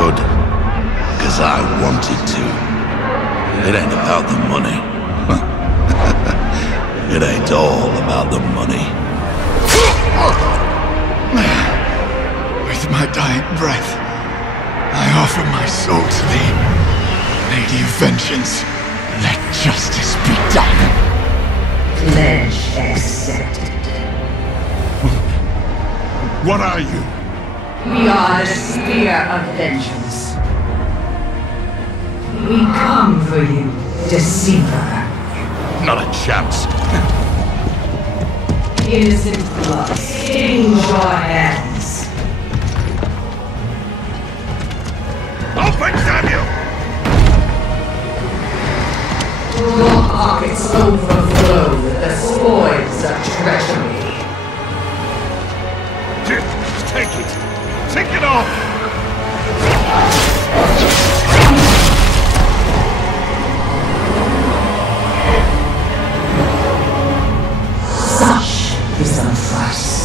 could. Because I wanted to. It ain't about the money. It ain't all about the money. With my dying breath, I offer my soul to thee. Lady of Vengeance, let justice be done. Pledge accepted. What are you? We are the Spear of Vengeance. We come for you, Deceiver. Not a chance. Innocent blood stains your hands. Open, Samuel! Your pockets overflow with the spoils of treachery. Take it! Take it off! Such is the price.